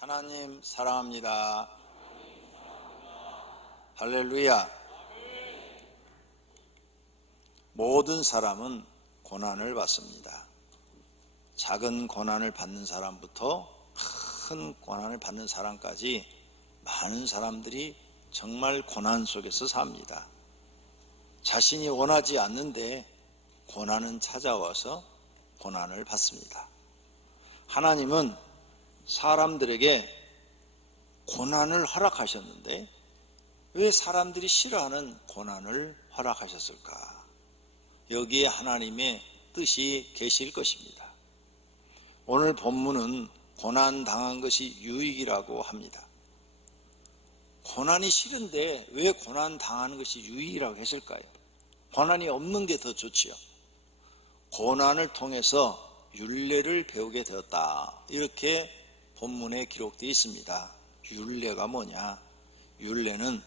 하나님 사랑합니다. 할렐루야. 모든 사람은 고난을 받습니다. 작은 고난을 받는 사람부터 큰 고난을 받는 사람까지 많은 사람들이 정말 고난 속에서 삽니다. 자신이 원하지 않는데 고난은 찾아와서 고난을 받습니다. 하나님은 사람들에게 고난을 허락하셨는데 왜 사람들이 싫어하는 고난을 허락하셨을까? 여기에 하나님의 뜻이 계실 것입니다. 오늘 본문은 고난 당한 것이 유익이라고 합니다. 고난이 싫은데 왜 고난 당하는 것이 유익이라고 했을까요? 고난이 없는 게 더 좋지요. 고난을 통해서 율례를 배우게 되었다, 이렇게 본문에 기록되어 있습니다. 율례가 뭐냐? 율례는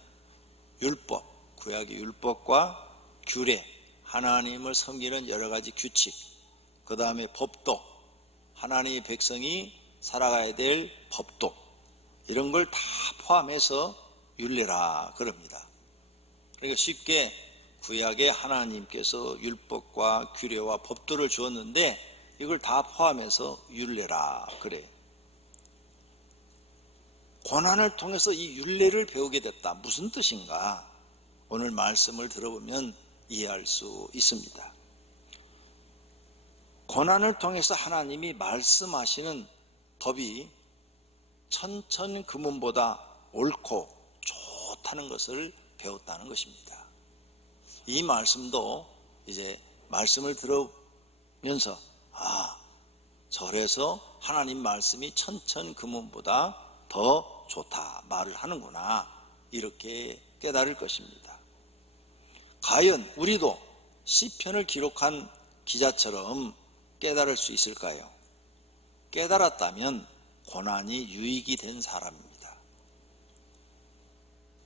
율법, 구약의 율법과 규례, 하나님을 섬기는 여러 가지 규칙, 그 다음에 법도, 하나님의 백성이 살아가야 될 법도, 이런 걸 다 포함해서 율례라 그럽니다. 그러니까 쉽게 구약에 하나님께서 율법과 규례와 법도를 주었는데 이걸 다 포함해서 율례라 그래요. 고난을 통해서 이 율례를 배우게 됐다. 무슨 뜻인가? 오늘 말씀을 들어보면 이해할 수 있습니다. 고난을 통해서 하나님이 말씀하시는 법이 천천금원보다 옳고 좋다는 것을 배웠다는 것입니다. 이 말씀도 이제 말씀을 들으면서 저래서 하나님 말씀이 천천금원보다 더 좋다 말을 하는구나, 이렇게 깨달을 것입니다. 과연 우리도 시편을 기록한 기자처럼 깨달을 수 있을까요? 깨달았다면 고난이 유익이 된 사람입니다.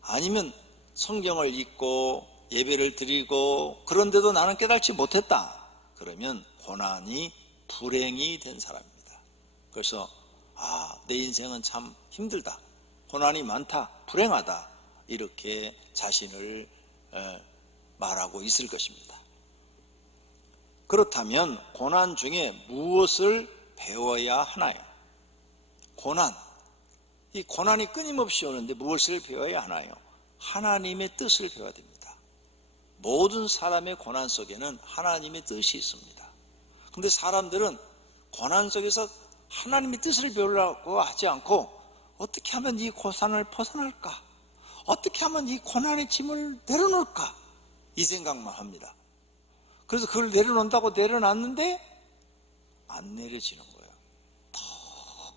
아니면 성경을 읽고 예배를 드리고 그런데도 나는 깨달지 못했다, 그러면 고난이 불행이 된 사람입니다. 그래서 내 인생은 참 힘들다, 고난이 많다, 불행하다, 이렇게 자신을 말하고 있을 것입니다. 그렇다면 고난 중에 무엇을 배워야 하나요? 이 고난이 끊임없이 오는데 무엇을 배워야 하나요? 하나님의 뜻을 배워야 됩니다. 모든 사람의 고난 속에는 하나님의 뜻이 있습니다. 그런데 사람들은 고난 속에서 하나님의 뜻을 배우려고 하지 않고 어떻게 하면 이 고난을 벗어날까? 어떻게 하면 이 고난의 짐을 내려놓을까? 이 생각만 합니다. 그래서 그걸 내려놓는다고 내려놨는데 안 내려지는 거예요. 더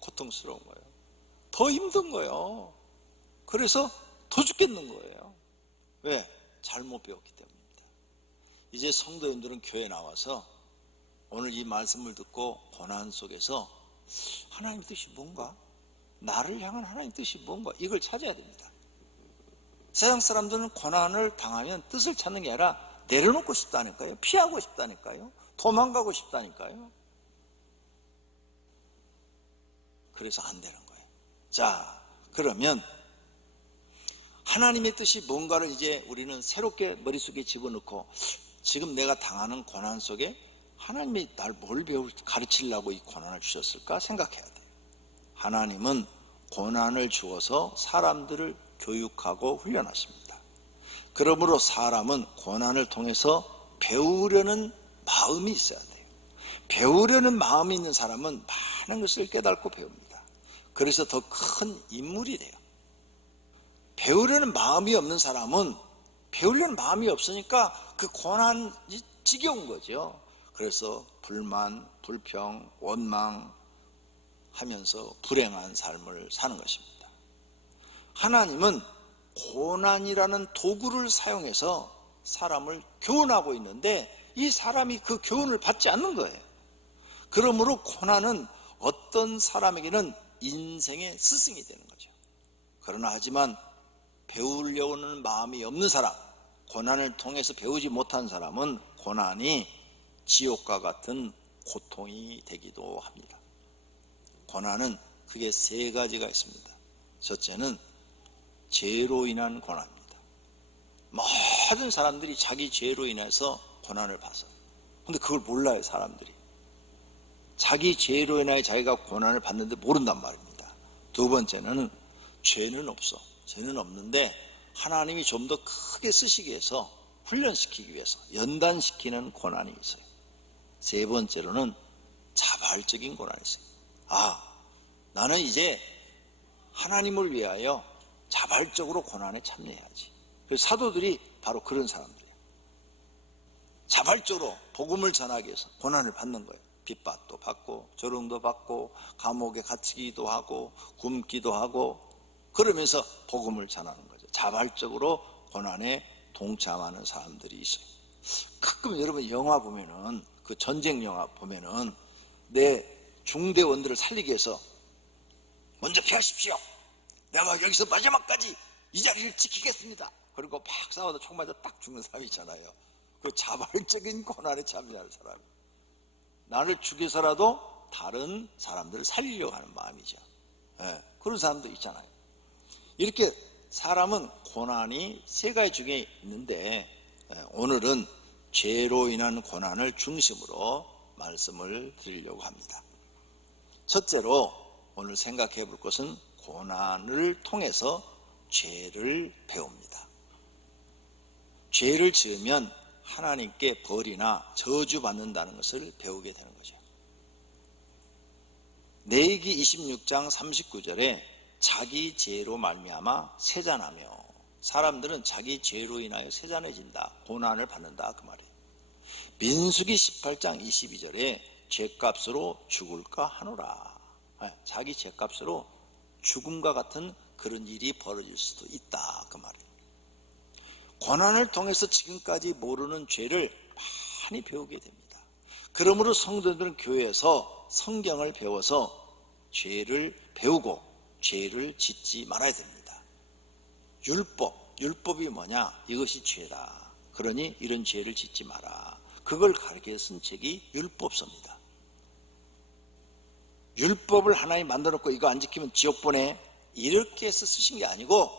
고통스러운 거예요. 더 힘든 거예요. 그래서 더 죽겠는 거예요. 왜? 잘못 배웠기 때문입니다. 이제 성도님들은 교회에 나와서 오늘 이 말씀을 듣고 고난 속에서 하나님의 뜻이 뭔가? 나를 향한 하나님의 뜻이 뭔가? 이걸 찾아야 됩니다. 세상 사람들은 고난을 당하면 뜻을 찾는 게 아니라 내려놓고 싶다니까요. 피하고 싶다니까요. 도망가고 싶다니까요. 그래서 안 되는 거예요. 자, 그러면 하나님의 뜻이 뭔가를 이제 우리는 새롭게 머릿속에 집어넣고 지금 내가 당하는 고난 속에 하나님이 날 뭘 가르치려고 이 고난을 주셨을까 생각해야 돼요. 하나님은 고난을 주어서 사람들을 교육하고 훈련하십니다. 그러므로 사람은 고난을 통해서 배우려는 마음이 있어야 돼요. 배우려는 마음이 있는 사람은 많은 것을 깨닫고 배웁니다. 그래서 더 큰 인물이 돼요. 배우려는 마음이 없는 사람은 배우려는 마음이 없으니까 그 고난이 지겨운 거죠. 그래서 불만, 불평, 원망 하면서 불행한 삶을 사는 것입니다. 하나님은 고난이라는 도구를 사용해서 사람을 교훈하고 있는데 이 사람이 그 교훈을 받지 않는 거예요. 그러므로 고난은 어떤 사람에게는 인생의 스승이 되는 거죠. 그러나 하지만 배우려는 마음이 없는 사람, 고난을 통해서 배우지 못한 사람은 고난이 지옥과 같은 고통이 되기도 합니다. 고난은 크게 세 가지가 있습니다. 첫째는 죄로 인한 고난입니다. 모든 사람들이 자기 죄로 인해서 고난을 받아요. 근데 그걸 몰라요, 사람들이. 자기 죄로 인하여 자기가 고난을 받는데 모른단 말입니다. 두 번째는 죄는 없어. 죄는 없는데 하나님이 좀 더 크게 쓰시기 위해서, 훈련시키기 위해서 연단시키는 고난이 있어요. 세 번째로는 자발적인 고난이 있어요. 나는 이제 하나님을 위하여 자발적으로 고난에 참여해야지. 그래서 사도들이 바로 그런 사람들이에요. 자발적으로 복음을 전하기 위해서 고난을 받는 거예요. 핍박도 받고 조롱도 받고 감옥에 갇히기도 하고 굶기도 하고, 그러면서 복음을 전하는 거죠. 자발적으로 고난에 동참하는 사람들이 있어요. 가끔 여러분 영화 보면은, 그 전쟁 영화 보면은 내 중대원들을 살리기 위해서 먼저 피하십시오. 내가 여기서 마지막까지 이 자리를 지키겠습니다. 그리고 막 싸워도 총 맞아 딱 죽는 사람이 있잖아요. 그 자발적인 고난에 참여하는 사람. 나를 죽여서라도 다른 사람들을 살리려고 하는 마음이죠. 그런 사람도 있잖아요. 이렇게 사람은 고난이 세 가지 중에 있는데, 오늘은 죄로 인한 고난을 중심으로 말씀을 드리려고 합니다. 첫째로 오늘 생각해 볼 것은 고난을 통해서 죄를 배웁니다. 죄를 지으면 하나님께 벌이나 저주받는다는 것을 배우게 되는 거죠. 레위기 26장 39절에 자기 죄로 말미암아 세잔하며, 사람들은 자기 죄로 인하여 세잔해진다, 고난을 받는다, 그 말이에요. 민수기 18장 22절에 죄값으로 죽을까 하노라. 자기 죄값으로 죽음과 같은 그런 일이 벌어질 수도 있다, 그 말이에요. 고난을 통해서 지금까지 모르는 죄를 많이 배우게 됩니다. 그러므로 성도들은 교회에서 성경을 배워서 죄를 배우고 죄를 짓지 말아야 됩니다. 율법이 뭐냐? 이것이 죄다. 그러니 이런 죄를 짓지 마라. 그걸 가르쳐 쓴 책이 율법서입니다. 율법을 하나님 만들어 놓고 이거 안 지키면 지옥 보내, 이렇게 해서 쓰신 게 아니고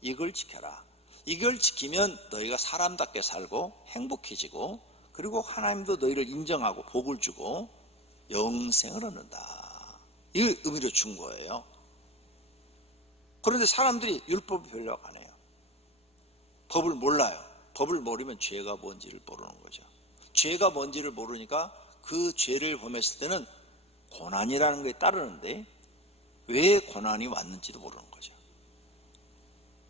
이걸 지켜라. 이걸 지키면 너희가 사람답게 살고 행복해지고, 그리고 하나님도 너희를 인정하고 복을 주고 영생을 얻는다, 이 의미로 준 거예요. 그런데 사람들이 율법을 배우려고 안 해요. 법을 몰라요. 법을 모르면 죄가 뭔지를 모르는 거죠. 죄가 뭔지를 모르니까 그 죄를 범했을 때는 고난이라는 게 따르는데 왜 고난이 왔는지도 모르는 거죠.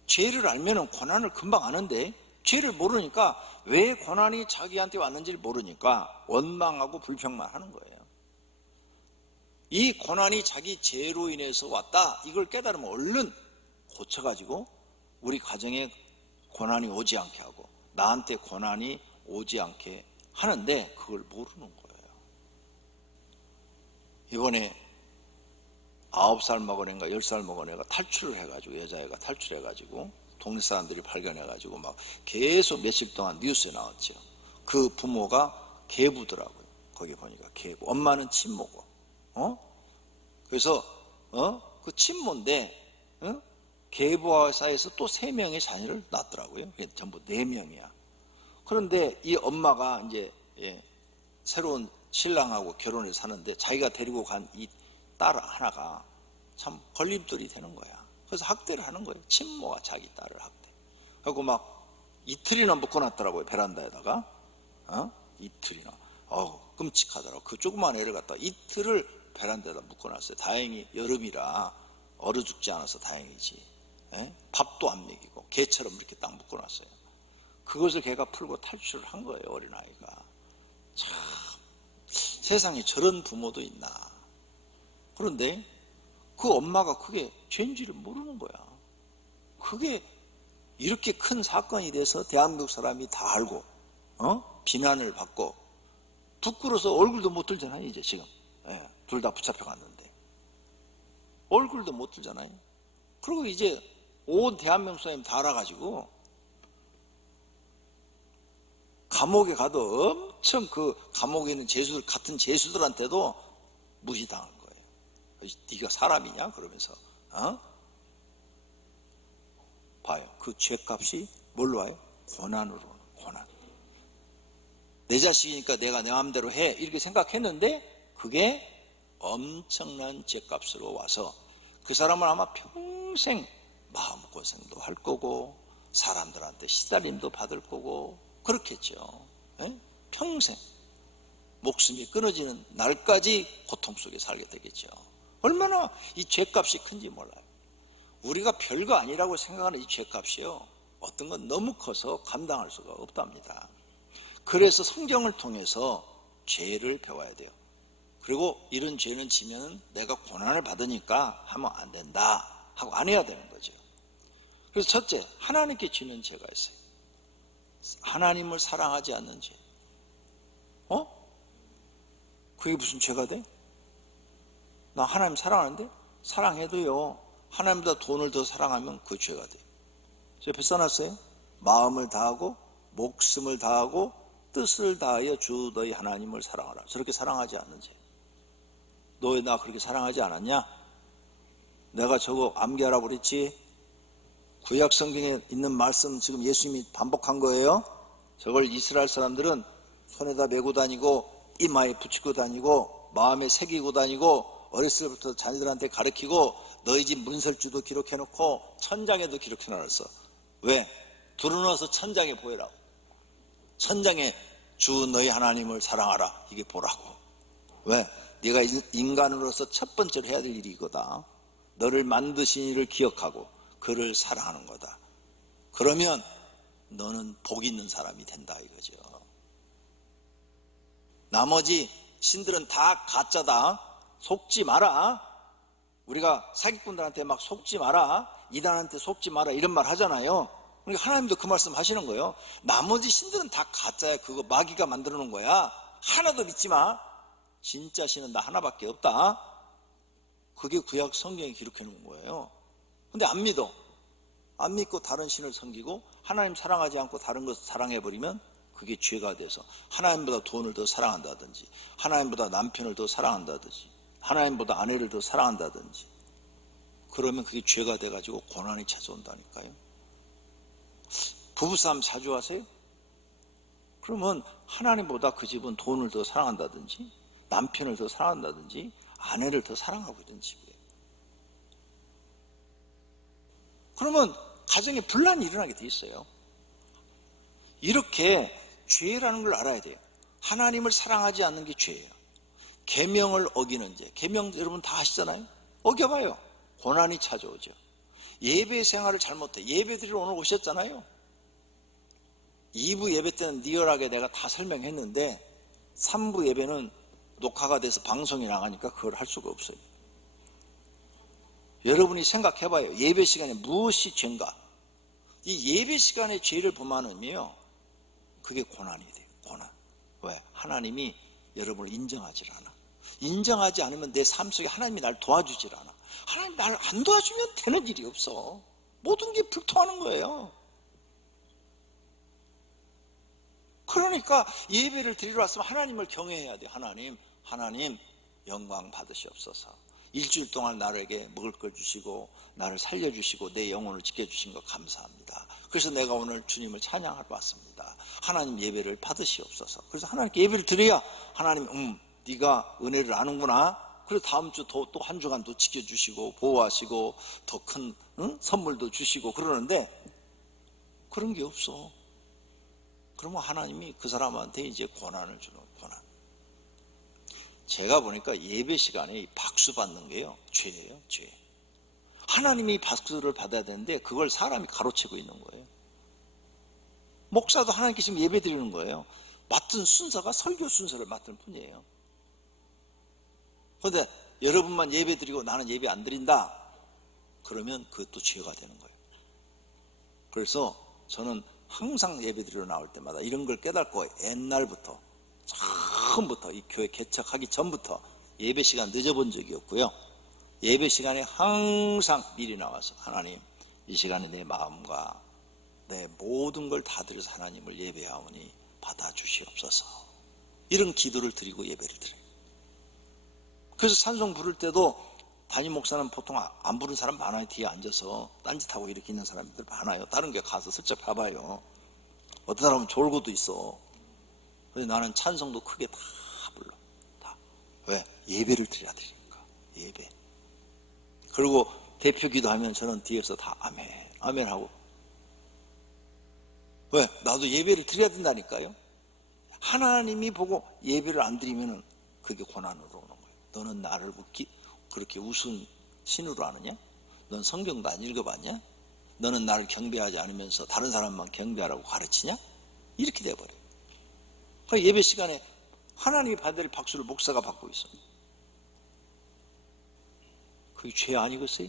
죄를 알면 고난을 금방 아는데, 죄를 모르니까 왜 고난이 자기한테 왔는지를 모르니까 원망하고 불평만 하는 거예요. 이 고난이 자기 죄로 인해서 왔다, 이걸 깨달으면 얼른 고쳐가지고 우리 가정에 고난이 오지 않게 하고 나한테 고난이 오지 않게 하는데, 그걸 모르는 거예요. 이번에 9살 먹은 애가 10살 먹은 애가 탈출을 해가지고, 여자애가 탈출해가지고 동네 사람들이 발견해가지고 막 계속 며칠 동안 뉴스에 나왔죠. 그 부모가 계부더라고요. 거기 보니까 계부. 엄마는 친모고, 그래서 그 친모인데 계부와 사이에서 또 3명의 자녀를 낳았더라고요. 전부 4명이야. 그런데 이 엄마가 이제 새로운 신랑하고 결혼해서 사는데 자기가 데리고 간 이 딸 하나가 참 걸림돌이 되는 거야. 그래서 학대를 하는 거예요. 친모가 자기 딸을 학대. 하고 막 이틀이나 묶어놨더라고요, 베란다에다가. 이틀이나. 끔찍하더라고. 그 조그만 애를 갖다 이틀을 베란다에다 묶어놨어요. 다행히 여름이라 얼어 죽지 않아서 다행이지. 밥도 안 먹이고 개처럼 이렇게 딱 묶어놨어요. 그것을 걔가 풀고 탈출을 한 거예요, 어린아이가. 참, 세상에 저런 부모도 있나. 그런데 그 엄마가 그게 죄인지를 모르는 거야. 그게 이렇게 큰 사건이 돼서 대한민국 사람이 다 알고 비난을 받고 부끄러워서 얼굴도 못 들잖아요, 이제 지금. 둘 다 붙잡혀 갔는데 얼굴도 못 들잖아요. 그리고 이제 온 대한민국 사람이 다 알아가지고 감옥에 가도 엄청 그 감옥에 있는 죄수들, 같은 죄수들한테도 무시당한 거예요. 네가 사람이냐? 그러면서 봐요. 그 죄값이 뭘로 와요? 고난으로. 고난. 내 자식이니까 내가 내 마음대로 해 이렇게 생각했는데 그게 엄청난 죄값으로 와서 그 사람은 아마 평생 마음고생도 할 거고 사람들한테 시달림도 받을 거고 그렇겠죠. 에? 평생 목숨이 끊어지는 날까지 고통 속에 살게 되겠죠. 얼마나 이 죄값이 큰지 몰라요. 우리가 별거 아니라고 생각하는 이 죄값이요, 어떤 건 너무 커서 감당할 수가 없답니다. 그래서 성경을 통해서 죄를 배워야 돼요. 그리고 이런 죄는 지면 내가 고난을 받으니까 하면 안 된다 하고 안 해야 되는 거죠. 그래서 첫째, 하나님께 지는 죄가 있어요. 하나님을 사랑하지 않는 죄. 그게 무슨 죄가 돼? 나 하나님 사랑하는데? 사랑해도요, 하나님보다 돈을 더 사랑하면 그 죄가 돼요. 저 옆에 써놨어요. 마음을 다하고 목숨을 다하고 뜻을 다하여 주 너희 하나님을 사랑하라. 저렇게 사랑하지 않는 죄. 너 왜 나 그렇게 사랑하지 않았냐? 내가 저거 암기하라고 그랬지? 구약 성경에 있는 말씀 지금 예수님이 반복한 거예요. 저걸 이스라엘 사람들은 손에다 메고 다니고 이마에 붙이고 다니고 마음에 새기고 다니고 어렸을 때부터 자녀들한테 가르치고 너희 집 문설주도 기록해놓고 천장에도 기록해놨어. 왜? 두루누워서 천장에 보이라고. 천장에 주 너희 하나님을 사랑하라 이게 보라고. 왜? 네가 인간으로서 첫 번째로 해야 될 일이 이거다. 너를 만드신 이를 기억하고 그를 사랑하는 거다. 그러면 너는 복 있는 사람이 된다 이거죠. 나머지 신들은 다 가짜다. 속지 마라. 우리가 사기꾼들한테 막 속지 마라, 이단한테 속지 마라 이런 말 하잖아요. 그러니까 하나님도 그 말씀 하시는 거예요. 나머지 신들은 다 가짜야. 그거 마귀가 만들어 놓은 거야. 하나도 믿지 마. 진짜 신은 나 하나밖에 없다. 그게 구약 성경에 기록해 놓은 거예요. 근데 안 믿어. 안 믿고 다른 신을 섬기고 하나님 사랑하지 않고 다른 것을 사랑해버리면 그게 죄가 돼서 하나님보다 돈을 더 사랑한다든지 하나님보다 남편을 더 사랑한다든지 하나님보다 아내를 더 사랑한다든지 그러면 그게 죄가 돼가지고 고난이 찾아온다니까요. 부부싸움 자주 하세요? 그러면 하나님보다 그 집은 돈을 더 사랑한다든지 남편을 더 사랑한다든지 아내를 더 사랑하고 있는 집이에요. 그러면 가정에 분란이 일어나게 돼 있어요. 이렇게 죄라는 걸 알아야 돼요. 하나님을 사랑하지 않는 게 죄예요. 계명을 어기는 죄. 계명 여러분 다 아시잖아요. 어겨봐요. 고난이 찾아오죠. 예배 생활을 잘못해. 예배 드리러 오늘 오셨잖아요. 2부 예배 때는 리얼하게 내가 다 설명했는데 3부 예배는 녹화가 돼서 방송이 나가니까 그걸 할 수가 없어요. 여러분이 생각해봐요. 예배 시간에 무엇이 죄인가? 이 예배 시간에 죄를 범하면요, 그게 고난이 돼요. 고난. 왜? 하나님이 여러분을 인정하지 않아. 인정하지 않으면 내 삶 속에 하나님이 날 도와주질 않아. 하나님 날 안 도와주면 되는 일이 없어. 모든 게 불통하는 거예요. 그러니까 예배를 드리러 왔으면 하나님을 경외해야 돼. 하나님 영광 받으시옵소서. 일주일 동안 나에게 먹을 걸 주시고 나를 살려주시고 내 영혼을 지켜주신 거 감사합니다. 그래서 내가 오늘 주님을 찬양하러 왔습니다. 하나님 예배를 받으시옵소서. 그래서 하나님께 예배를 드려야 하나님 네가 은혜를 아는구나. 그래서 다음 주 또 한 주간 또 지켜주시고 보호하시고 더 큰 선물도 주시고 그러는데 그런 게 없어. 그러면 하나님이 그 사람한테 이제 고난을 주는 고난. 제가 보니까 예배 시간에 박수 받는 게요, 죄예요, 죄. 하나님이 박수를 받아야 되는데 그걸 사람이 가로채고 있는 거예요. 목사도 하나님께 지금 예배 드리는 거예요. 맡은 순서가 설교 순서를 맡을 뿐이에요. 그런데 여러분만 예배 드리고 나는 예배 안 드린다, 그러면 그것도 죄가 되는 거예요. 그래서 저는 항상 예배 드리러 나올 때마다 이런 걸 깨닫고 옛날부터 처음부터 이 교회 개척하기 전부터 예배 시간 늦어본 적이 없고요. 예배 시간에 항상 미리 나와서 하나님 이 시간에 내 마음과 내 모든 걸 다 드려서 하나님을 예배하오니 받아주시옵소서. 이런 기도를 드리고 예배를 드려요. 그래서 찬송 부를 때도 담임 목사는 보통 안 부른 사람 많아요. 뒤에 앉아서 딴짓하고 이렇게 있는 사람들 많아요. 다른 게 가서 슬쩍 봐봐요. 어떤 사람은 졸고도 있어. 근데 나는 찬송도 크게 다 불러. 다. 왜? 예배를 드려야 되니까. 예배. 그리고 대표 기도하면 저는 뒤에서 다 아멘, 아멘 하고. 왜? 나도 예배를 드려야 된다니까요. 하나님이 보고 예배를 안 드리면은 그게 고난으로 오는 거예요. 너는 나를 그렇게 우스운 신으로 아느냐? 넌 성경도 안 읽어봤냐? 너는 나를 경배하지 않으면서 다른 사람만 경배하라고 가르치냐? 이렇게 돼버려요. 그러니까 예배 시간에 하나님이 받을 박수를 목사가 받고 있어요. 그게 죄 아니겠어요?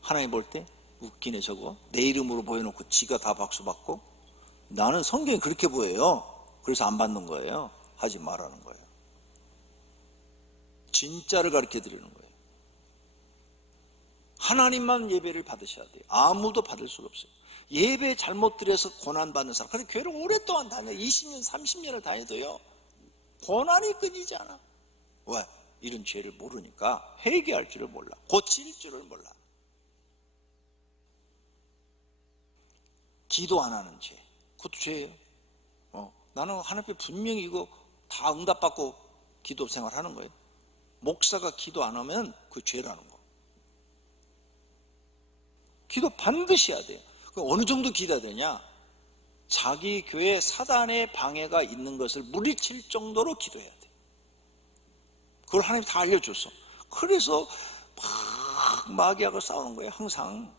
하나님 볼 때 웃기네 저거. 내 이름으로 보여놓고 지가 다 박수 받고. 나는 성경이 그렇게 보여요. 그래서 안 받는 거예요. 하지 말라는 거예요. 진짜를 가르쳐 드리는 거예요. 하나님만 예배를 받으셔야 돼요. 아무도 받을 수가 없어요. 예배 잘못 드려서 고난받는 사람. 근데 교회를 오랫동안 다녀 20년 30년을 다녀도요 고난이 끊이지 않아. 왜? 이런 죄를 모르니까 회개할 줄을 몰라. 고칠 줄을 몰라. 기도 안 하는 죄, 그것도 죄예요. 나는 하나님 앞에 분명히 이거 다 응답받고 기도 생활하는 거예요. 목사가 기도 안 하면 그 죄라는 거. 기도 반드시 해야 돼요. 어느 정도 기도해야 되냐? 자기 교회 사단의 방해가 있는 것을 물리칠 정도로 기도해야 돼. 그걸 하나님이 다 알려줬어. 그래서 막 마귀하고 싸우는 거예요. 항상.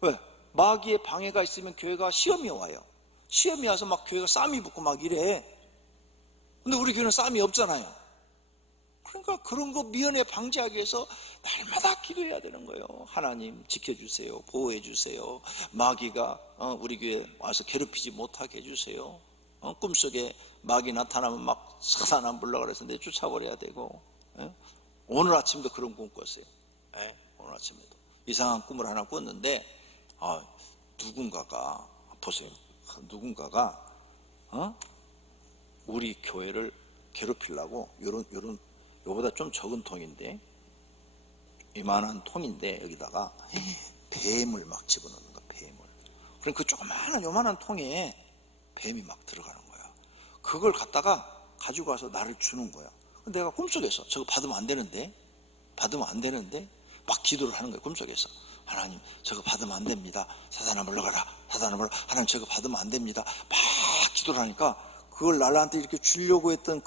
왜? 마귀의 방해가 있으면 교회가 시험이 와요. 시험이 와서 막 교회가 싸움이 붙고 막 이래. 근데 우리 교회는 싸움이 없잖아요. 그러니까 그런 거 미연에 방지하기 위해서 날마다 기도해야 되는 거예요. 하나님 지켜주세요. 보호해주세요. 마귀가 우리 교회에 와서 괴롭히지 못하게 해주세요. 꿈속에 마귀 나타나면 막 사단 불러 그래서 내 쫓아버려야 되고. 오늘 아침도 그런 꿈 꿨어요. 오늘 아침에도 이상한 꿈을 하나 꿨는데 누군가가 보세요. 누군가가 우리 교회를 괴롭히려고 요런 요보다 좀 적은 통인데 이만한 통인데 여기다가 뱀을 막 집어넣는 거야. 뱀을. 그러니까 그 조그마한 요만한 통에 뱀이 막 들어가는 거야. 그걸 갖다가 가지고 와서 나를 주는 거야. 내가 꿈속에서 저거 받으면 안 되는데 막 기도를 하는 거야. 꿈속에서. 하나님 저거 받으면 안 됩니다. 사단아 물러가라. 사단아 물러가라. 하나님 저거 받으면 안 됩니다. 막 기도를 하니까 그걸 나한테 이렇게 주려고 했던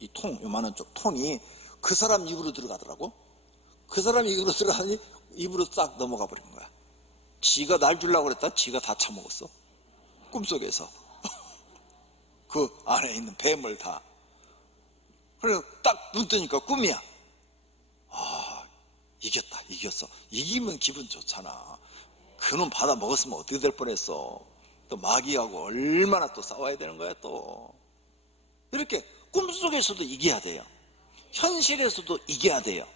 이 통, 요만한 통이 그 사람 입으로 들어가더라고. 그 사람 입으로 들어가니 입으로 싹 넘어가 버린 거야. 지가 날 주려고 그랬다. 지가 다 처먹었어. 꿈속에서. 그 안에 있는 뱀을 다. 그래서 딱 눈 뜨니까 꿈이야. 이겼어. 이기면 기분 좋잖아. 그놈 받아 먹었으면 어떻게 될 뻔했어. 또 마귀하고 얼마나 또 싸워야 되는 거야 또. 이렇게 꿈속에서도 이겨야 돼요. 현실에서도 이겨야 돼요.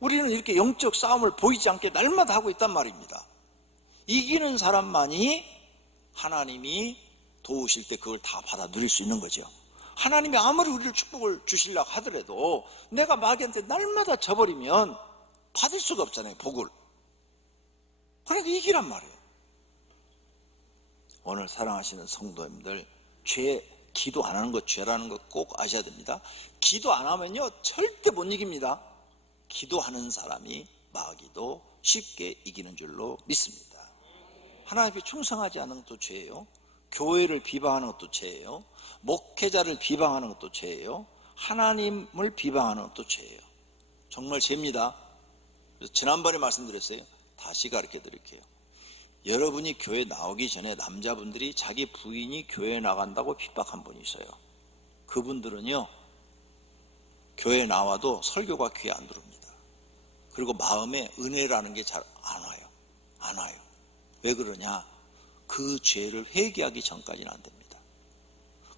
우리는 이렇게 영적 싸움을 보이지 않게 날마다 하고 있단 말입니다. 이기는 사람만이 하나님이 도우실 때 그걸 다 받아 누릴 수 있는 거죠. 하나님이 아무리 우리를 축복을 주시려고 하더라도 내가 마귀한테 날마다 져버리면 받을 수가 없잖아요. 복을. 그러니까 이기란 말이에요. 오늘 사랑하시는 성도님들, 기도 안 하는 거 죄라는 거 꼭 아셔야 됩니다. 기도 안 하면요 절대 못 이깁니다. 기도하는 사람이 마귀도 쉽게 이기는 줄로 믿습니다. 하나님께 충성하지 않는 것도 죄예요. 교회를 비방하는 것도 죄예요. 목회자를 비방하는 것도 죄예요. 하나님을 비방하는 것도 죄예요. 정말 죄입니다. 그래서 지난번에 말씀드렸어요. 다시 가르쳐 드릴게요. 여러분이 교회 나오기 전에 남자분들이 자기 부인이 교회 나간다고 핍박한 분이 있어요. 그분들은요 교회 나와도 설교가 귀에 안 들어옵니다. 그리고 마음에 은혜라는 게 잘 안 와요. 왜 그러냐? 그 죄를 회개하기 전까지는 안 됩니다.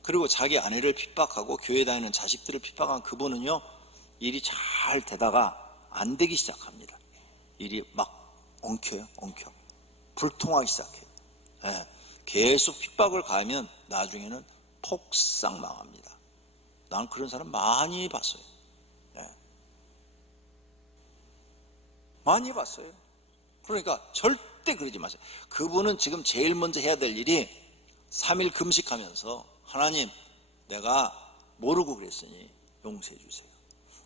그리고 자기 아내를 핍박하고 교회 다니는 자식들을 핍박한 그분은요 일이 잘 되다가 안 되기 시작합니다. 일이 막 엉켜 불통하기 시작해요. 계속 핍박을 가하면 나중에는 폭삭 망합니다. 난 그런 사람 많이 봤어요. 많이 봤어요. 그러니까 절대 그러지 마세요. 그분은 지금 제일 먼저 해야 될 일이 3일 금식하면서 하나님, 내가 모르고 그랬으니 용서해 주세요.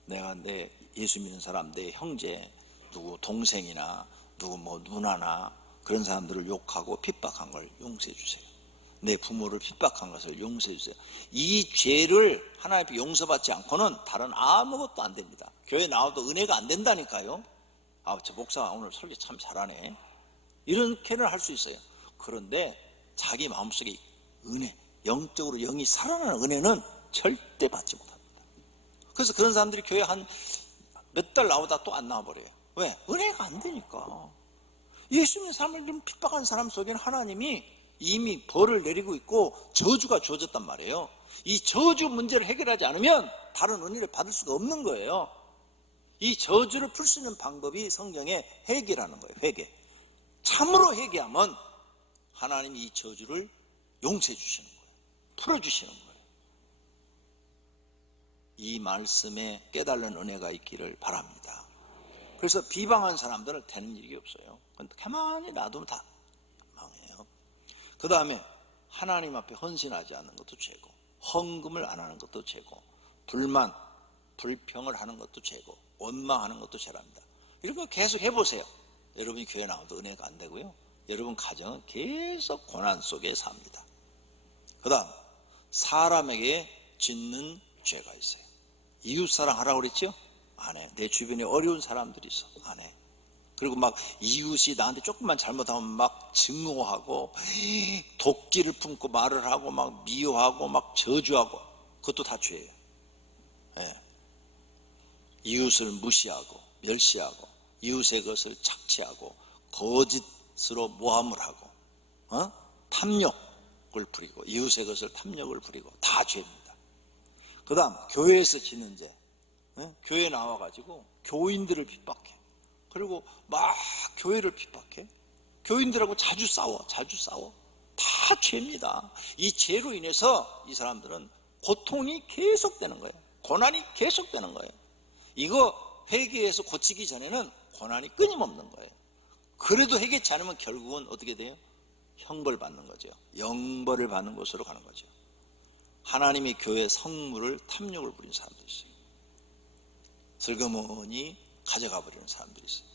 내가 내 예수 믿는 사람, 내 형제, 누구 동생이나 누구 뭐 누나나 그런 사람들을 욕하고 핍박한 걸 용서해 주세요. 내 부모를 핍박한 것을 용서해 주세요. 이 죄를 하나님 앞에 용서받지 않고는 다른 아무것도 안 됩니다. 교회 나와도 은혜가 안 된다니까요. 아, 저 목사 오늘 설교 참 잘하네, 이렇게는 할 수 있어요. 그런데 자기 마음속에 은혜, 영적으로 영이 살아나는 은혜는 절대 받지 못합니다. 그래서 그런 사람들이 교회 한 몇 달 나오다 또 안 나와버려요. 왜? 은혜가 안 되니까. 예수 믿는 사람을 좀 핍박한 사람 속에는 하나님이 이미 벌을 내리고 있고 저주가 주어졌단 말이에요. 이 저주 문제를 해결하지 않으면 다른 은혜를 받을 수가 없는 거예요. 이 저주를 풀 수 있는 방법이 성경에 회개라는 거예요. 회개. 참으로 회개하면 하나님이 이 저주를 용서해 주시는 거예요. 풀어주시는 거예요. 이 말씀에 깨달은 은혜가 있기를 바랍니다. 그래서 비방한 사람들은 되는 일이 없어요. 가만히 놔두면 다 망해요. 그 다음에 하나님 앞에 헌신하지 않는 것도 죄고, 헌금을 안 하는 것도 죄고, 불만, 불평을 하는 것도 죄고, 원망하는 것도 죄랍니다. 이런 거 계속 해보세요. 여러분이 교회 나와도 은혜가 안 되고요, 여러분 가정은 계속 고난 속에 삽니다. 그 다음, 사람에게 짓는 죄가 있어요. 이웃사랑 하라고 그랬죠? 안 해. 내 주변에 어려운 사람들이 있어. 안 해. 그리고 막 이웃이 나한테 조금만 잘못하면 막 증오하고 도끼를 품고 말을 하고 막 미워하고 막 저주하고, 그것도 다 죄예요. 예. 이웃을 무시하고 멸시하고 이웃의 것을 착취하고 거짓으로 모함을 하고 탐욕을 부리고 이웃의 것을 탐욕을 부리고 다 죄입니다. 그 다음 교회에서 짓는 죄. 교회 나와가지고 교인들을 핍박해. 그리고 막 교회를 핍박해. 교인들하고 자주 싸워. 다 죄입니다. 이 죄로 인해서 이 사람들은 고통이 계속되는 거예요. 고난이 계속되는 거예요. 이거 회개해서 고치기 전에는 고난이 끊임없는 거예요. 그래도 해결치 않으면 결국은 어떻게 돼요? 형벌 받는 거죠. 영벌을 받는 곳으로 가는 거죠. 하나님의 교회 성물을 탐욕을 부린 사람들이 있어요. 슬그머니 가져가 버리는 사람들이 있어요.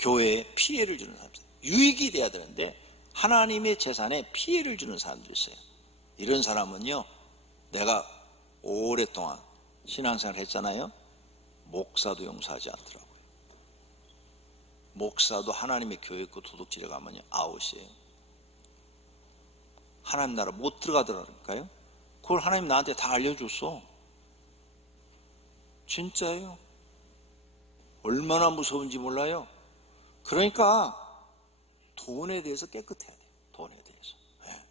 교회에 피해를 주는 사람들, 유익이 돼야 되는데 하나님의 재산에 피해를 주는 사람들이 있어요. 이런 사람은요, 내가 오랫동안 신앙생활 했잖아요. 목사도 용서하지 않더라고요. 목사도 하나님의 교회 있고 도둑질에 가면요, 아웃이에요. 하나님 나라 못 들어가더라니까요. 그걸 하나님 나한테 다 알려줬어. 진짜예요. 얼마나 무서운지 몰라요. 그러니까 돈에 대해서 깨끗해야 돼요. 돈에 대해서. 네.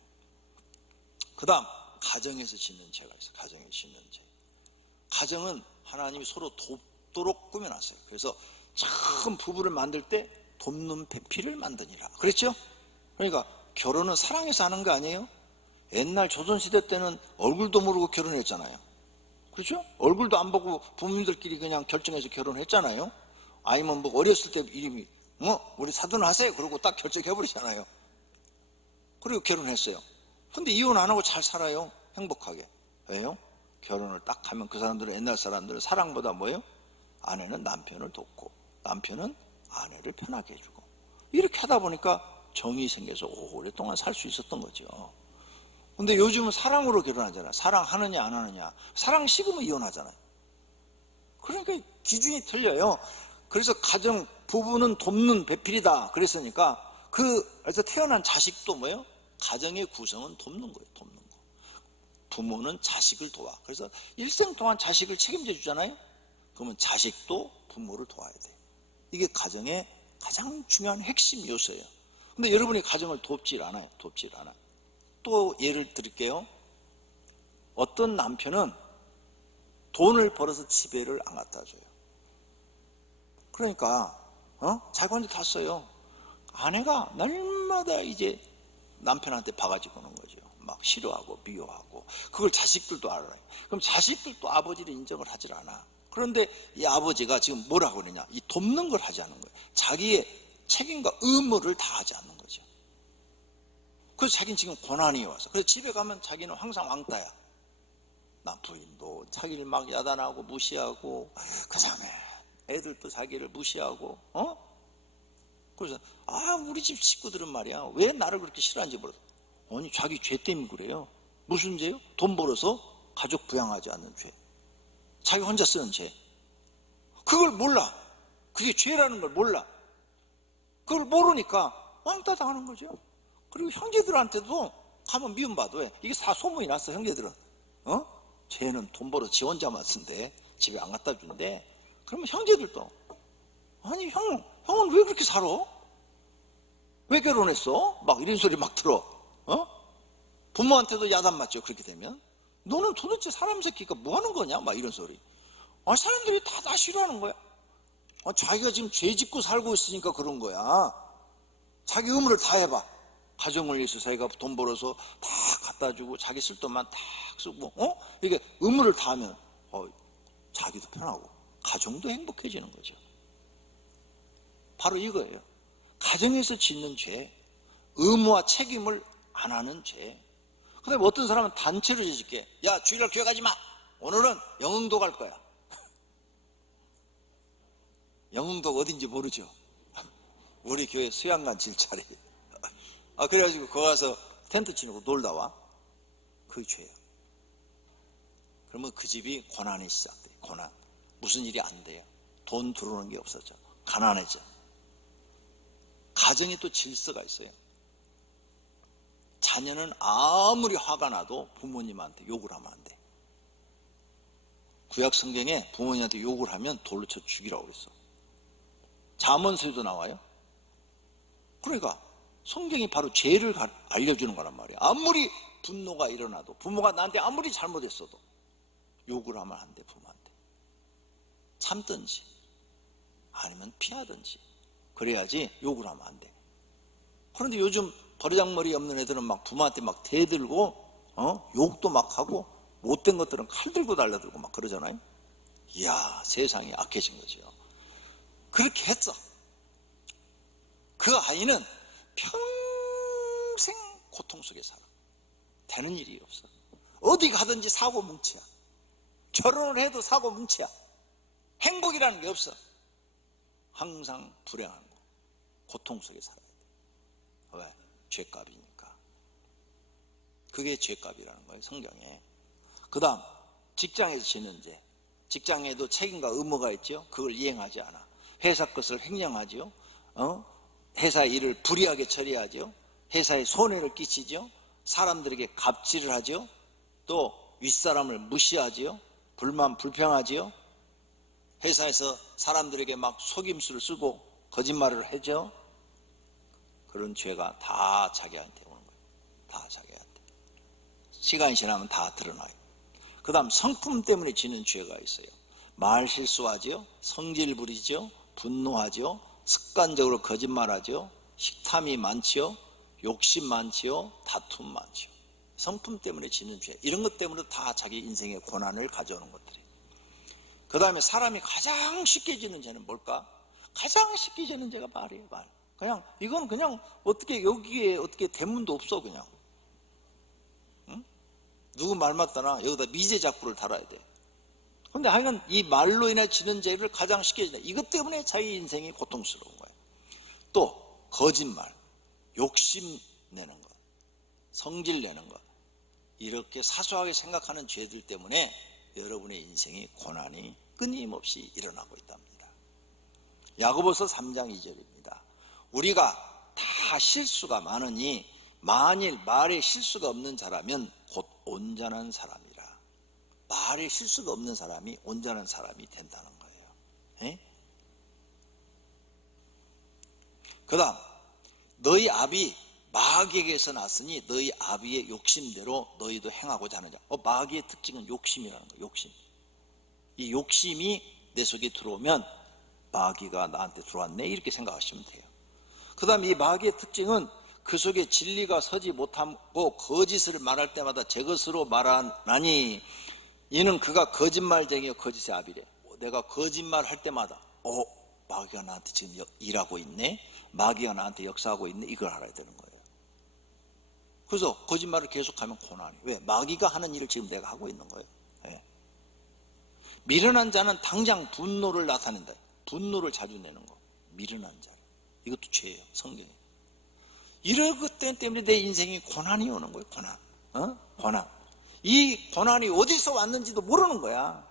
그 다음 가정에서 짓는 죄가 있어요. 가정에서 짓는 죄. 가정은 하나님이 서로 돕도록 꾸며놨어요. 그래서 처음 부부를 만들 때 돕는 배필을 만드니라 그랬죠? 그러니까 결혼은 사랑해서 하는 거 아니에요? 옛날 조선시대 때는 얼굴도 모르고 결혼했잖아요. 그렇죠? 얼굴도 안 보고 부모님들끼리 그냥 결정해서 결혼했잖아요. 아니면 뭐 어렸을 때 이름이 우리 사돈 하세요 그러고 딱 결정해버리잖아요. 그리고 결혼했어요. 근데 이혼 안 하고 잘 살아요. 행복하게. 왜요? 결혼을 딱 하면 그 사람들은, 옛날 사람들은 사랑보다 뭐예요? 아내는 남편을 돕고 남편은 아내를 편하게 해주고, 이렇게 하다 보니까 정이 생겨서 오랫동안 살 수 있었던 거죠. 근데 요즘은 사랑으로 결혼하잖아요. 사랑하느냐 안 하느냐. 사랑 식으면 이혼하잖아요. 그러니까 기준이 틀려요. 그래서 가정, 부부는 돕는 배필이다 그랬으니까, 그래서 태어난 자식도 뭐예요? 가정의 구성은 돕는 거예요. 돕는 거. 부모는 자식을 도와. 그래서 일생 동안 자식을 책임져 주잖아요. 그러면 자식도 부모를 도와야 돼요. 이게 가정의 가장 중요한 핵심 요소예요. 근데 여러분이 가정을 돕질 않아요. 또 예를 드릴게요. 어떤 남편은 돈을 벌어서 집에를 안 갖다 줘요. 그러니까 자기한테 다 써요. 아내가 날마다 이제 남편한테 바가지 거는 거죠. 막 싫어하고 미워하고. 그걸 자식들도 알아요. 그럼 자식들도 아버지를 인정을 하질 않아. 그런데 이 아버지가 지금 뭐라고 그러냐, 이 돕는 걸 하지 않는 거예요. 자기의 책임과 의무를 다하지 않는 거죠. 그래서 자기는 지금 고난이 와서, 그래서 집에 가면 자기는 항상 왕따야. 나 부인도 자기를 막 야단하고 무시하고, 그 다음에 애들도 자기를 무시하고, 그래서 우리 집 식구들은 말이야, 왜 나를 그렇게 싫어하는지 모르겠어. 아니, 자기 죄 때문에 그래요. 무슨 죄요? 돈 벌어서 가족 부양하지 않는 죄, 자기 혼자 쓰는 죄. 그걸 몰라. 그게 죄라는 걸 몰라. 그걸 모르니까 왕따 당하는 거죠. 그리고 형제들한테도 가면 미움받아. 왜? 이게 다 소문이 났어. 형제들은 쟤는 돈 벌어 지 혼자만 쓴대, 집에 안 갖다 준대. 그러면 형제들도, 아니 형은 왜 그렇게 살아? 왜 결혼했어? 막 이런 소리 막 들어. 부모한테도 야단 맞죠. 그렇게 되면 너는 도대체 사람 새끼가 뭐 하는 거냐, 막 이런 소리. 사람들이 다 싫어하는 거야. 자기가 지금 죄 짓고 살고 있으니까 그런 거야. 자기 의무를 다 해봐. 가정을 위해서 자기가 돈 벌어서 다 갖다 주고 자기 쓸 돈만 다 쓰고, 이게 의무를 다하면 자기도 편하고 가정도 행복해지는 거죠. 바로 이거예요. 가정에서 짓는 죄, 의무와 책임을 안 하는 죄. 그 다음에 어떤 사람은 단체로 짓게, 야 주일날 교회 가지 마, 오늘은 영흥도 갈 거야. 영흥도가 어딘지 모르죠. 우리 교회 수양관 질자리. 그래가지고 거기 가서 텐트 치고 놀다 와. 그게 죄예요. 그러면 그 집이 고난이 시작돼요. 고난. 무슨 일이 안 돼요. 돈 들어오는 게 없어져. 가난해져. 가정에 또 질서가 있어요. 자녀는 아무리 화가 나도 부모님한테 욕을 하면 안 돼. 구약 성경에 부모님한테 욕을 하면 돌로 쳐 죽이라고 그랬어. 잠언서에도 나와요. 그러니까 성경이 바로 죄를 알려주는 거란 말이야. 아무리 분노가 일어나도, 부모가 나한테 아무리 잘못했어도 욕을 하면 안 돼. 부모한테 참든지 아니면 피하든지 그래야지 욕을 하면 안 돼. 그런데 요즘 버르장머리 없는 애들은 막 부모한테 막 대들고 욕도 막 하고, 못된 것들은 칼 들고 달려들고 막 그러잖아요. 이야, 세상이 악해진 거죠. 그렇게 했어. 그 아이는 평생 고통 속에 살아. 되는 일이 없어. 어디 가든지 사고 뭉치야. 결혼을 해도 사고 뭉치야. 행복이라는 게 없어. 항상 불행한 거, 고통 속에 살아야 돼. 왜? 죄값이니까. 그게 죄값이라는 거예요, 성경에. 그 다음, 직장에서 지는 죄. 직장에도 책임과 의무가 있죠. 그걸 이행하지 않아. 회사 것을 횡령하죠. 회사 일을 불이하게 처리하죠. 회사에 손해를 끼치죠. 사람들에게 갑질을 하죠. 또 윗사람을 무시하죠. 불평하죠. 회사에서 사람들에게 막 속임수를 쓰고 거짓말을 하죠. 그런 죄가 다 자기한테 오는 거예요. 다 자기한테. 시간이 지나면 다 드러나요. 그 다음, 성품 때문에 지는 죄가 있어요. 말 실수하죠. 성질 부리죠. 분노하죠. 습관적으로 거짓말하죠. 식탐이 많죠. 욕심 많죠. 다툼 많죠. 성품 때문에 지는 죄, 이런 것 때문에 다 자기 인생의 고난을 가져오는 것들이에요. 그 다음에 사람이 가장 쉽게 지는 죄는 뭘까? 가장 쉽게 지는 죄가 말이에요. 말. 그냥 이건 그냥 어떻게, 여기에 어떻게 대문도 없어. 그냥 누구 말 맞다나 여기다 미제 작부를 달아야 돼. 근데 하여간 이 말로 인해 지는 죄를 가장 쉽게 지내. 이것 때문에 자기 인생이 고통스러운 거예요. 또 거짓말, 욕심 내는 것, 성질 내는 것, 이렇게 사소하게 생각하는 죄들 때문에 여러분의 인생의 고난이 끊임없이 일어나고 있답니다. 야고보서 3장 2절입니다. 우리가 다 실수가 많으니 만일 말에 실수가 없는 자라면 곧 온전한 사람이라. 말에 실수가 없는 사람이 온전한 사람이 된다는 거예요. 그 다음, 너희 아비 마귀에게서 났으니 너희 아비의 욕심대로 너희도 행하고자 하느냐. 마귀의 특징은 욕심이라는 거예요. 욕심. 이 욕심이 내 속에 들어오면 마귀가 나한테 들어왔네, 이렇게 생각하시면 돼요. 그 다음, 이 마귀의 특징은 그 속에 진리가 서지 못하고 거짓을 말할 때마다 제 것으로 말하나니 이는 그가 거짓말쟁이요 거짓의 아비래. 내가 거짓말 할 때마다 마귀가 나한테 지금 일하고 있네, 마귀가 나한테 역사하고 있네, 이걸 알아야 되는 거예요. 그래서 거짓말을 계속하면 고난이. 왜? 마귀가 하는 일을 지금 내가 하고 있는 거예요. 예. 미련한 자는 당장 분노를 나타낸다. 분노를 자주 내는 거. 미련한 자. 이것도 죄예요. 성경에. 이런 것 때문에 내 인생에 고난이 오는 거예요. 고난. 고난. 이 고난이 어디서 왔는지도 모르는 거야.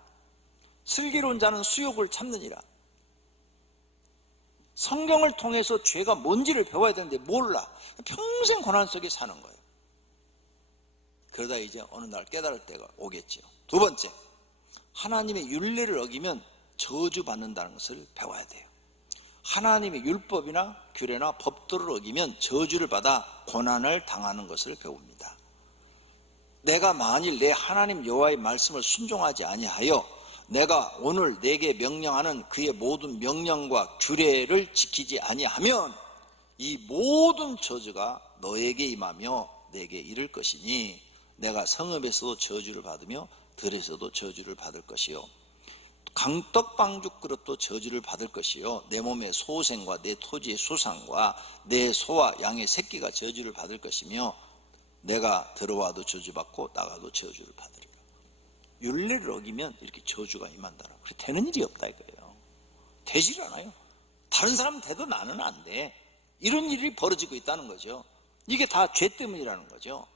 슬기로운 자는 수욕을 참느니라. 성경을 통해서 죄가 뭔지를 배워야 되는데 몰라. 평생 고난 속에 사는 거예요. 그러다 이제 어느 날 깨달을 때가 오겠죠. 두 번째, 하나님의 율례를 어기면 저주받는다는 것을 배워야 돼요. 하나님의 율법이나 규례나 법도를 어기면 저주를 받아 고난을 당하는 것을 배웁니다. 내가 만일 내 하나님 여호와의 말씀을 순종하지 아니하여 내가 오늘 내게 명령하는 그의 모든 명령과 규례를 지키지 아니하면 이 모든 저주가 너에게 임하며 내게 이를 것이니 내가 성읍에서도 저주를 받으며 들에서도 저주를 받을 것이요 강떡방죽 그릇도 저주를 받을 것이요 내 몸의 소생과 내 토지의 수산과 내 소와 양의 새끼가 저주를 받을 것이며 내가 들어와도 저주받고 나가도 저주를 받으리라. 율례를 어기면 이렇게 저주가 임한다라. 그래 되는 일이 없다 이거예요. 되질 않아요. 다른 사람은 돼도 나는 안 돼. 이런 일이 벌어지고 있다는 거죠. 이게 다 죄 때문이라는 거죠.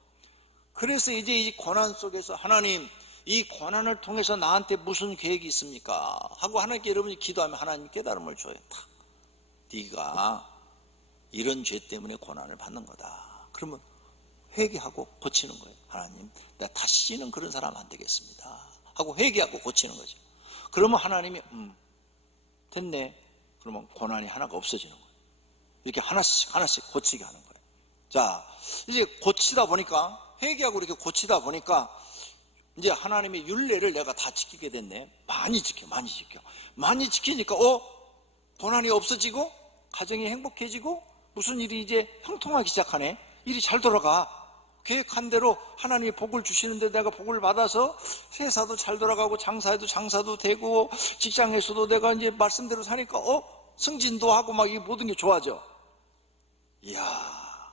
그래서 이제 이 고난 속에서 하나님, 이 고난을 통해서 나한테 무슨 계획이 있습니까? 하고 하나님께 여러분이 기도하면 하나님 깨달음을 줘요. 네가 이런 죄 때문에 고난을 받는 거다. 그러면 회개하고 고치는 거예요. 하나님, 내가 다시는 그런 사람 안 되겠습니다 하고 회개하고 고치는 거죠. 그러면 하나님이 됐네. 그러면 고난이 하나가 없어지는 거예요. 이렇게 하나씩 고치게 하는 거예요. 자, 이제 고치다 보니까, 회개하고 이렇게 고치다 보니까 이제 하나님의 율례를 내가 다 지키게 됐네. 많이 지키니까 고난이 없어지고 가정이 행복해지고 무슨 일이 이제 형통하기 시작하네. 일이 잘 돌아가. 계획한 대로 하나님이 복을 주시는데 내가 복을 받아서 회사도 잘 돌아가고 장사해도 장사도 되고 직장에서도 내가 이제 말씀대로 사니까 승진도 하고 막 이 모든 게 좋아져. 이야,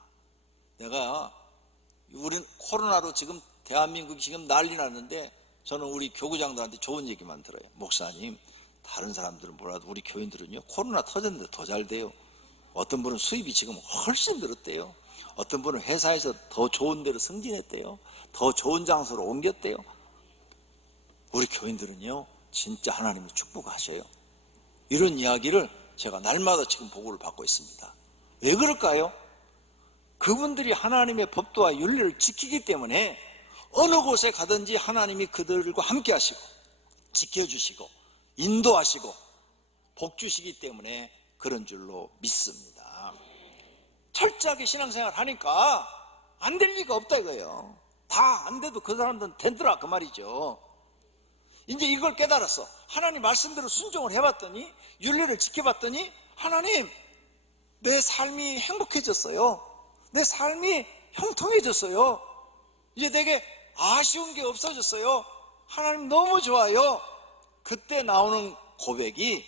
우린 코로나로 지금 대한민국이 지금 난리 났는데 저는 우리 교구장들한테 좋은 얘기만 들어요. 목사님, 다른 사람들은 몰라도 우리 교인들은요 코로나 터졌는데 더 잘 돼요. 어떤 분은 수입이 지금 훨씬 늘었대요. 어떤 분은 회사에서 더 좋은 데로 승진했대요. 더 좋은 장소로 옮겼대요. 우리 교인들은요 진짜 하나님이 축복하셔요. 이런 이야기를 제가 날마다 지금 보고를 받고 있습니다. 왜 그럴까요? 그분들이 하나님의 법도와 윤리를 지키기 때문에 어느 곳에 가든지 하나님이 그들과 함께 하시고 지켜주시고 인도하시고 복 주시기 때문에 그런 줄로 믿습니다. 철저하게 신앙생활 하니까 안 될 리가 없다 이거예요. 다 안 돼도 그 사람들은 된더라 그 말이죠. 이제 이걸 깨달았어. 하나님 말씀대로 순종을 해봤더니 윤리를 지켜봤더니 하나님 내 삶이 행복해졌어요. 내 삶이 형통해졌어요. 이제 내게 아쉬운 게 없어졌어요. 하나님 너무 좋아요. 그때 나오는 고백이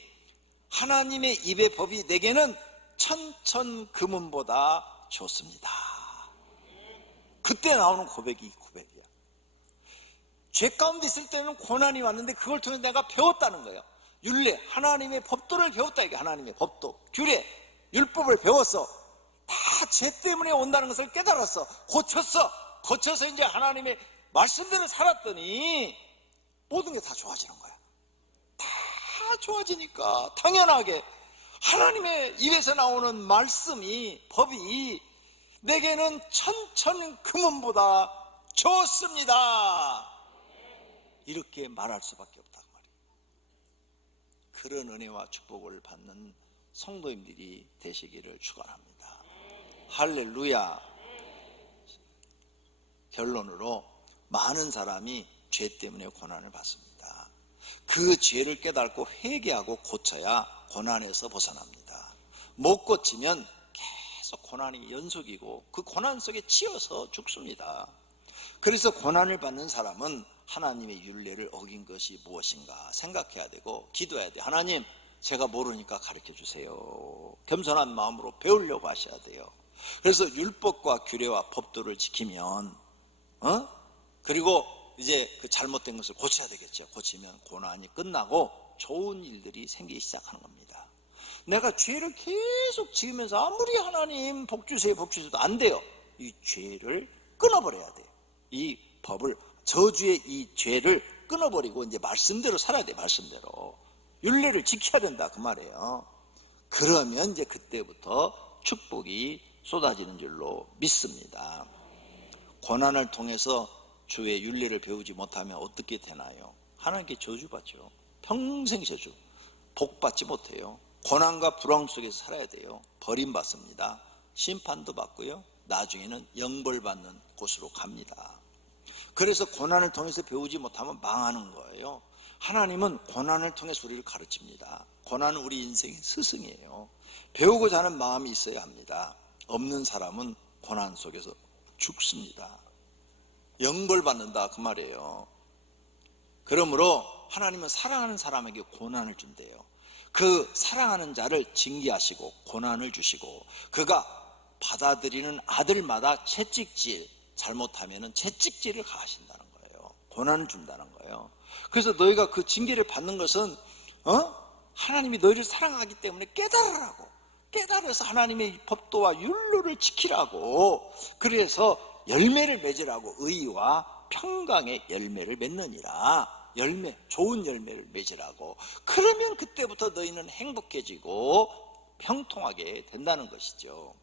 하나님의 입의 법이 내게는 천천금은보다 좋습니다. 그때 나오는 고백이 이 고백이야. 죄 가운데 있을 때는 고난이 왔는데 그걸 통해 내가 배웠다는 거예요. 율례, 하나님의 법도를 배웠다 이게. 하나님의 법도, 규례, 율법을 배웠어. 다 죄 때문에 온다는 것을 깨달았어. 고쳐서 이제 하나님의 말씀대로 살았더니 모든 게 다 좋아지는 거야. 다 좋아지니까 당연하게 하나님의 입에서 나오는 말씀이, 법이 내게는 천천금은보다 좋습니다. 이렇게 말할 수밖에 없단 말이에요. 그런 은혜와 축복을 받는 성도님들이 되시기를 축원합니다. 할렐루야. 결론으로 많은 사람이 죄 때문에 고난을 받습니다. 그 죄를 깨닫고 회개하고 고쳐야 고난에서 벗어납니다. 못 고치면 계속 고난이 연속이고 그 고난 속에 치여서 죽습니다. 그래서 고난을 받는 사람은 하나님의 율례를 어긴 것이 무엇인가 생각해야 되고 기도해야 돼요. 하나님, 제가 모르니까 가르쳐 주세요. 겸손한 마음으로 배우려고 하셔야 돼요. 그래서 율법과 규례와 법도를 지키면 그리고 이제 그 잘못된 것을 고쳐야 되겠죠. 고치면 고난이 끝나고 좋은 일들이 생기기 시작하는 겁니다. 내가 죄를 계속 지으면서 아무리 하나님 복 주세요 복 주세요도 안 돼요. 이 죄를 끊어버려야 돼요. 이 법을, 저주의 이 죄를 끊어버리고 이제 말씀대로 살아야 돼요. 말씀대로 율례를 지켜야 된다 그 말이에요. 그러면 이제 그때부터 축복이 쏟아지는 줄로 믿습니다. 고난을 통해서 주의 율례를 배우지 못하면 어떻게 되나요? 하나님께 저주받죠. 평생 저주, 복받지 못해요. 고난과 불황 속에서 살아야 돼요. 버림받습니다. 심판도 받고요, 나중에는 영벌받는 곳으로 갑니다. 그래서 고난을 통해서 배우지 못하면 망하는 거예요. 하나님은 고난을 통해서 우리를 가르칩니다. 고난은 우리 인생의 스승이에요. 배우고자 하는 마음이 있어야 합니다. 없는 사람은 고난 속에서 죽습니다. 영벌받는다 그 말이에요. 그러므로 하나님은 사랑하는 사람에게 고난을 준대요. 그 사랑하는 자를 징계하시고 고난을 주시고 그가 받아들이는 아들마다 채찍질, 잘못하면 채찍질을 가하신다는 거예요. 고난을 준다는 거예요. 그래서 너희가 그 징계를 받는 것은 하나님이 너희를 사랑하기 때문에 깨달으라고, 깨달아서 하나님의 법도와 율로를 지키라고, 그래서 열매를 맺으라고, 의와 평강의 열매를 맺느니라. 열매, 좋은 열매를 맺으라고. 그러면 그때부터 너희는 행복해지고 평통하게 된다는 것이죠.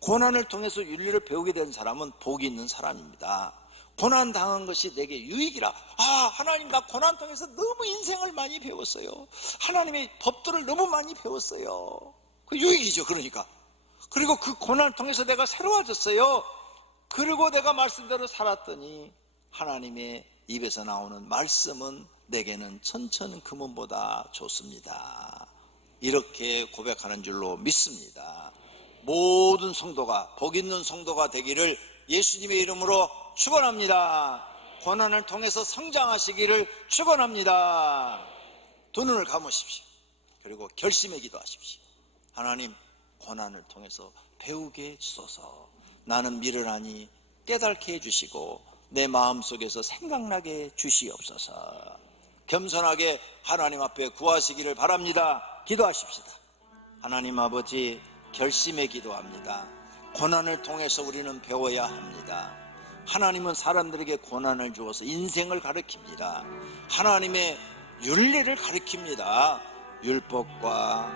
고난을 통해서 윤리를 배우게 된 사람은 복이 있는 사람입니다. 고난 당한 것이 내게 유익이라. 하나님, 나 고난 통해서 너무 인생을 많이 배웠어요. 하나님의 법도를 너무 많이 배웠어요. 그 유익이죠. 그러니까. 그리고 그 고난을 통해서 내가 새로워졌어요. 그리고 내가 말씀대로 살았더니 하나님의 입에서 나오는 말씀은 내게는 천천 금은보다 좋습니다. 이렇게 고백하는 줄로 믿습니다. 모든 성도가 복 있는 성도가 되기를 예수님의 이름으로 축원합니다. 고난을 통해서 성장하시기를 축원합니다. 두 눈을 감으십시오. 그리고 결심의 기도하십시오. 하나님, 고난을 통해서 배우게 해주소서. 나는 미련하니 깨닫게 해주시고 내 마음속에서 생각나게 주시옵소서. 겸손하게 하나님 앞에 구하시기를 바랍니다. 기도하십시다. 하나님 아버지, 결심에 기도합니다. 고난을 통해서 우리는 배워야 합니다. 하나님은 사람들에게 고난을 주어서 인생을 가르칩니다. 하나님의 율례를 가르칩니다. 율법과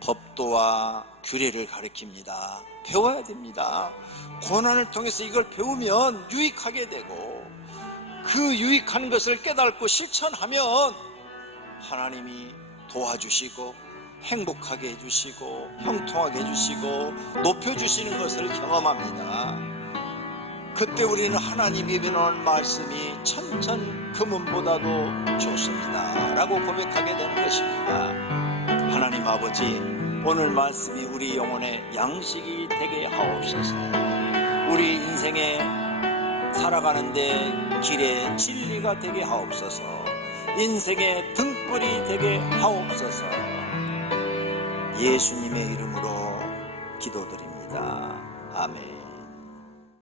법도와 규례를 가르칩니다. 배워야 됩니다. 고난을 통해서 이걸 배우면 유익하게 되고 그 유익한 것을 깨닫고 실천하면 하나님이 도와주시고 행복하게 해주시고 형통하게 해주시고 높여주시는 것을 경험합니다. 그때 우리는 하나님 입에 나오는 말씀이 천천 금은보다도 좋습니다 라고 고백하게 되는 것입니다. 하나님 아버지, 오늘 말씀이 우리 영혼의 양식이 되게 하옵소서. 우리 인생에 살아가는데 길의 진리가 되게 하옵소서. 인생의 등불이 되게 하옵소서. 예수님의 이름으로 기도드립니다. 아멘.